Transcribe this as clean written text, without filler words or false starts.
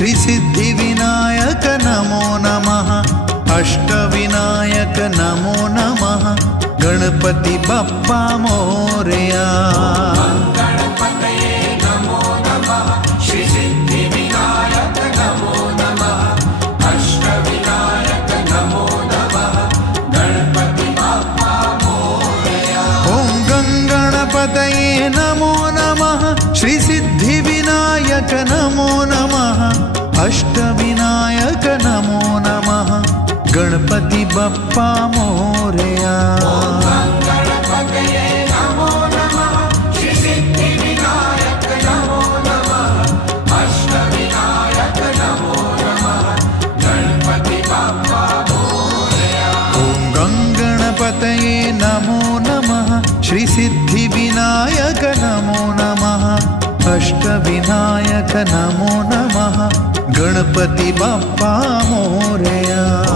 श्री सिद्धिविनायक नमो नमः अष्टविनायक नमो नमः गणपति बप्पा मोरया गणपतये नमो नमः श्री सिद्धिविनायक नमो नमः अष्टविनायक नमो नमः गणपति बप्पा मोरया गणपतये नमो नमः श्री सिद्धिविनायक नमो नमः अष्टविनायक नमो नमः गणपति बप्पा मोरया।